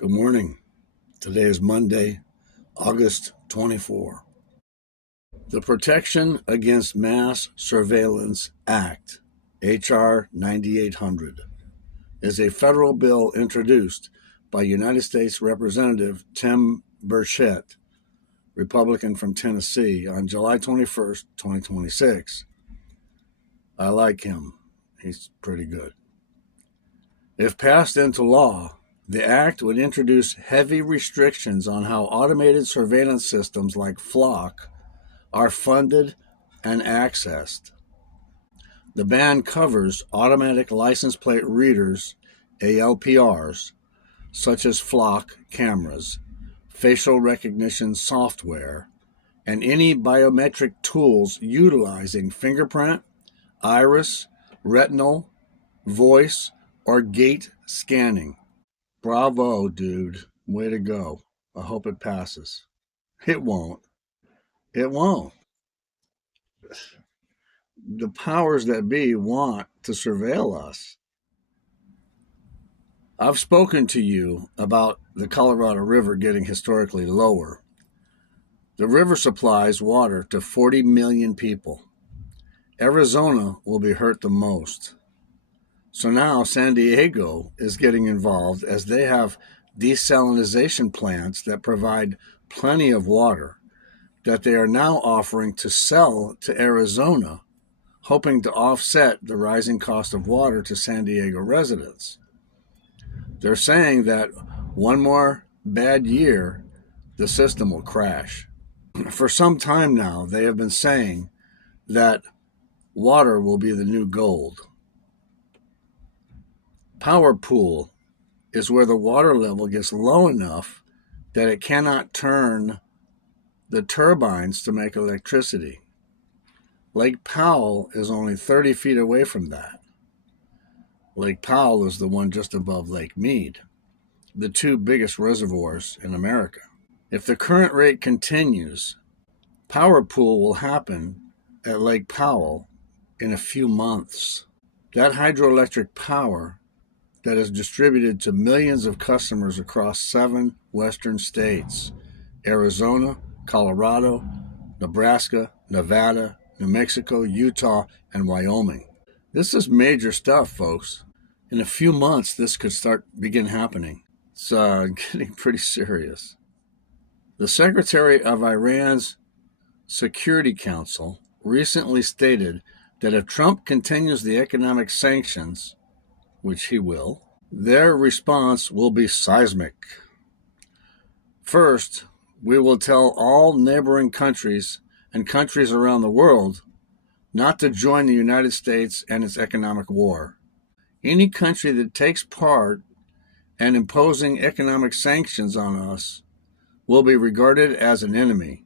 Good morning. Today is Monday, August 24. The Protection Against Mass Surveillance Act, H.R. 9800, is a federal bill introduced by United States Representative Tim Burchett, Republican from Tennessee, on July 21st, 2026. I like him. He's pretty good. If passed into law, the act would introduce heavy restrictions on how automated surveillance systems like Flock are funded and accessed. The ban covers automatic license plate readers, ALPRs, such as Flock cameras, facial recognition software, and any biometric tools utilizing fingerprint, iris, retinal, voice, or gait scanning. Bravo, dude. Way to go. I hope it passes. It won't. It won't. The powers that be want to surveil us. I've spoken to you about the Colorado River getting historically lower. The river supplies water to 40 million people. Arizona will be hurt the most. So now San Diego is getting involved as they have desalination plants that provide plenty of water that they are now offering to sell to Arizona, hoping to offset the rising cost of water to San Diego residents. They're saying that one more bad year, the system will crash. For some time now, they have been saying that water will be the new gold. Power pool is where the water level gets low enough that it cannot turn the turbines to make electricity. Lake Powell is only 30 feet away from that. Lake Powell is the one just above Lake Mead, the two biggest reservoirs in America. If the current rate continues, power pool will happen at Lake Powell in a few months. That hydroelectric power that is distributed to millions of customers across 7 western states: Arizona, Colorado, Nebraska, Nevada, New Mexico, Utah, and Wyoming. This is major stuff, folks. In a few months, this could begin happening. It's getting pretty serious. The Secretary of Iran's Security Council recently stated that if Trump continues the economic sanctions, which he will, their response will be seismic. First, we will tell all neighboring countries and countries around the world not to join the United States and its economic war. Any country that takes part in imposing economic sanctions on us will be regarded as an enemy.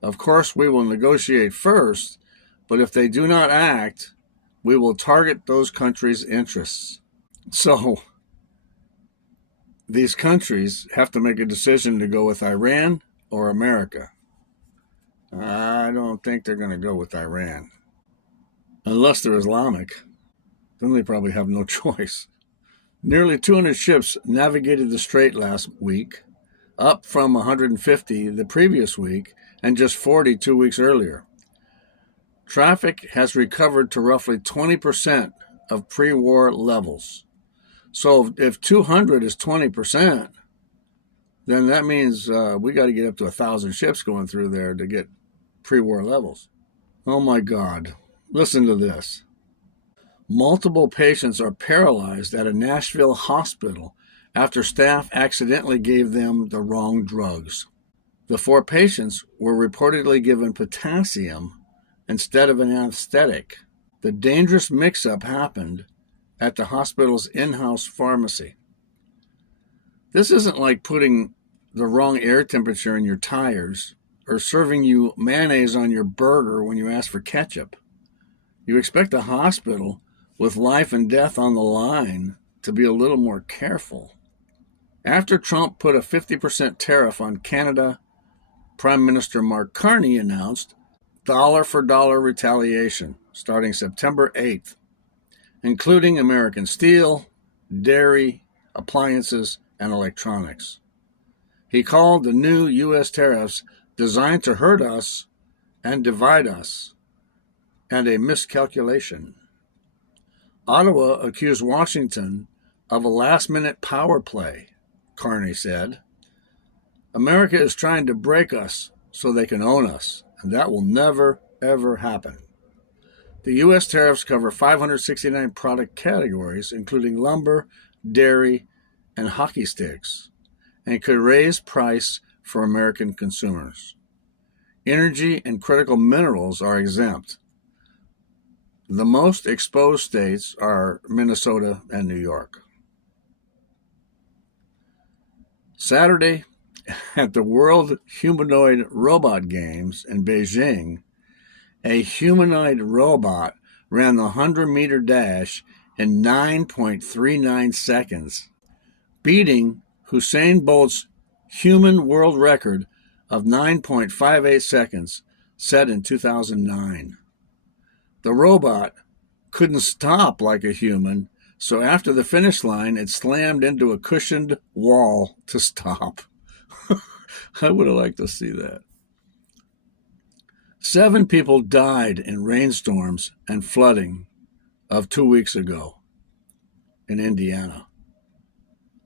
Of course, we will negotiate first, but if they do not act, we will target those countries' interests. So, these countries have to make a decision to go with Iran or America. I don't think they're going to go with Iran. Unless they're Islamic. Then they probably have no choice. Nearly 200 ships navigated the strait last week, up from 150 the previous week and just 40 2 weeks earlier. Traffic has recovered to roughly 20% of pre-war levels. So if 200 is 20%, then that means we got to get up to 1,000 ships going through there to get pre-war levels. Oh my God. Listen to this. Multiple patients are paralyzed at a Nashville hospital after staff accidentally gave them the wrong drugs. The 4 patients were reportedly given potassium instead of an anesthetic. The dangerous mix-up happened at the hospital's in-house pharmacy. This isn't like putting the wrong air temperature in your tires or serving you mayonnaise on your burger when you ask for ketchup. You expect a hospital with life and death on the line to be a little more careful. After Trump put a 50% tariff on Canada, Prime Minister Mark Carney announced dollar-for-dollar retaliation starting September 8th, including American steel, dairy, appliances, and electronics. He called the new U.S. tariffs designed to hurt us and divide us, and a miscalculation. Ottawa accused Washington of a last-minute power play, Carney said. America is trying to break us so they can own us, and that will never, ever happen. The U.S. tariffs cover 569 product categories, including lumber, dairy, and hockey sticks, and could raise price for American consumers. Energy and critical minerals are exempt. The most exposed states are Minnesota and New York. Saturday, at the World Humanoid Robot Games in Beijing, a humanoid robot ran the 100-meter dash in 9.39 seconds, beating Usain Bolt's human world record of 9.58 seconds set in 2009. The robot couldn't stop like a human, so after the finish line, it slammed into a cushioned wall to stop. I would have liked to see that. 7 people died in rainstorms and flooding of 2 weeks ago in Indiana.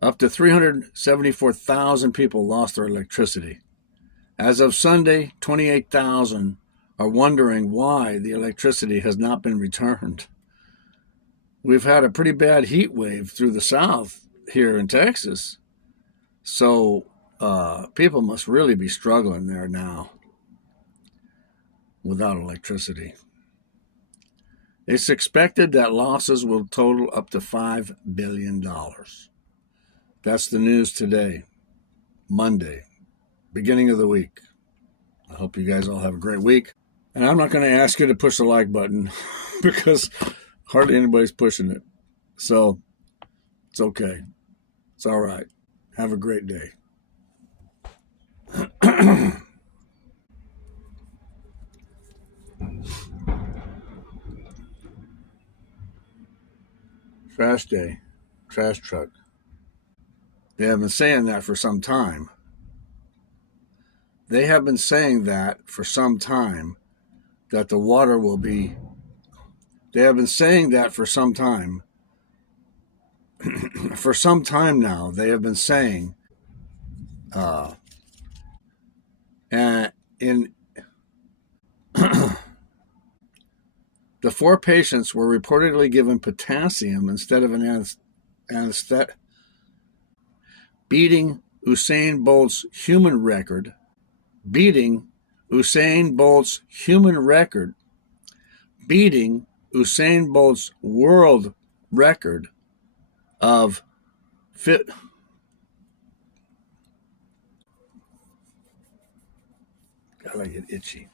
Up to 374,000 people lost their electricity. As of Sunday, 28,000 are wondering why the electricity has not been returned. We've had a pretty bad heat wave through the South here in Texas, so people must really be struggling there now without electricity. It's expected that losses will total up to $5 billion. That's the news today, Monday, beginning of the week. I hope you guys all have a great week. And I'm not going to ask you to push the like button because hardly anybody's pushing it. So it's okay. It's all right. Have a great day. Trash day, trash truck. They have been saying that for some time. They have been saying that for some time, that the water will be. They have been saying that for some time. For some time now, they have been saying, and in the 4 patients were reportedly given potassium instead of an anesthetic, beating Usain Bolt's human record, beating Usain Bolt's world record of fit. God, I get itchy.